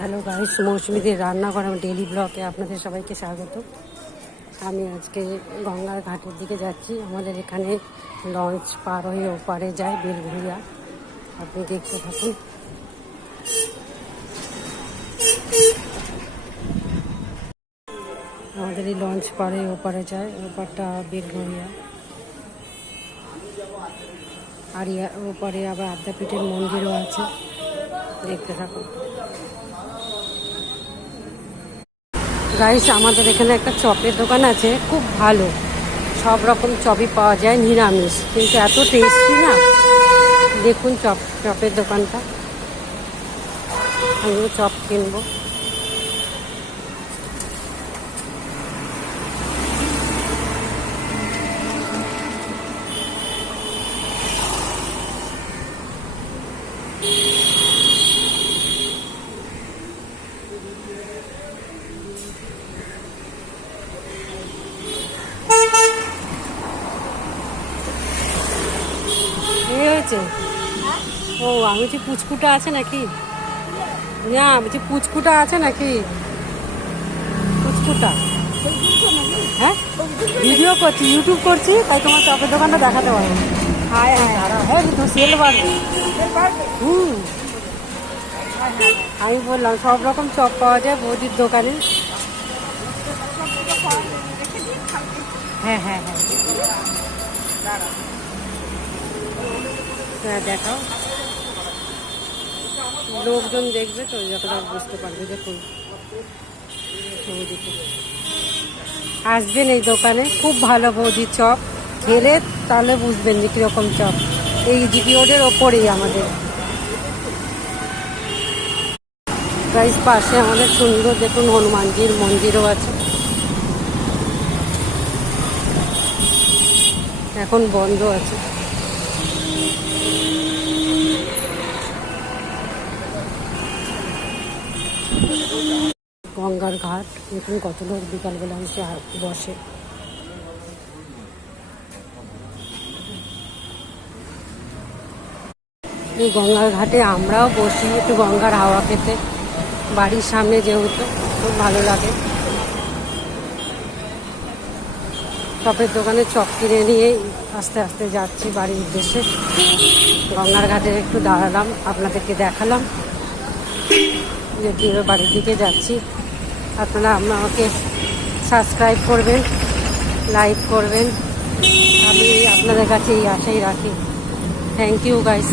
Hello guys, মৌসুমীদের রান্নাঘর daily ব্লগে আপনাদের সবাইকে স্বাগত। আমি আজকে গঙ্গার ঘাটের দিকে যাচ্ছি। আমাদের এখানে লঞ্চ পার হয়ে ওপারে যায় বেলঘরিয়া, আপনি দেখতে থাকুন। আমাদের এই লঞ্চ পার হয়ে ওপারে যায়, ওপারটা বেলঘরিয়া। আর ওপারে আবার আদ্যাপীঠের মন্দিরও আছে, দেখতে থাকুন। গাইস, আমাদের এখানে একটা চপের দোকান আছে, খুব ভালো, সব রকম চপই পাওয়া যায়, নিরামিষ, কিন্তু এত টেস্টি না। দেখুন চপের দোকানটা, আমিও চপ কিনবো। ও, আমি বলছি পুচকুটা আছে নাকি? না, বলছি পুচকুটা আছে নাকি? পুচকুটা, হ্যাঁ, ভিডিও করছি, ইউটিউব করছি, তাই তোমার চপের দোকানটা দেখাতে পারবো। হ্যাঁ হ্যাঁ হ্যাঁ, তো সেল বাড়বে। আমি বললাম সব রকম চপ পাওয়া যায় বৌদির দোকানে। হ্যাঁ হ্যাঁ হ্যাঁ হ্যাঁ, দেখাও, লোকজন দেখবে তো, যতটা বুঝতে পারবে। দেখুন, আসবেন এই দোকানে, খুব ভালো বৌদির চপ, খেলে তাহলে বুঝবেন যে কীরকম চপ। এই জিপি রোডের ওপরেই আমাদের। গাইস, পাশে আমাদের সুন্দর দেখুন হনুমানজির মন্দিরও আছে, এখন বন্ধ আছে। গঙ্গার ঘাট দেখুন, কত লোক বিকালবেলা এসে বসে। এই গঙ্গার ঘাটে আমরাও বসি একটু গঙ্গার হাওয়া খেতে, বাড়ির সামনে যেহেতু খুব ভালো লাগে। চপের দোকানে চপ কিনে নিয়ে আস্তে আস্তে যাচ্ছি বাড়ির উদ্দেশ্যে। গঙ্গার ঘাটে একটু দাঁড়ালাম, আপনাদেরকে দেখালাম যে কীভাবে বাড়ির দিকে যাচ্ছি। আপনারা আমাকে সাবস্ক্রাইব করবেন, লাইক করবেন, আমি আপনাদের কাছে এই আশাই রাখি। Thank you guys.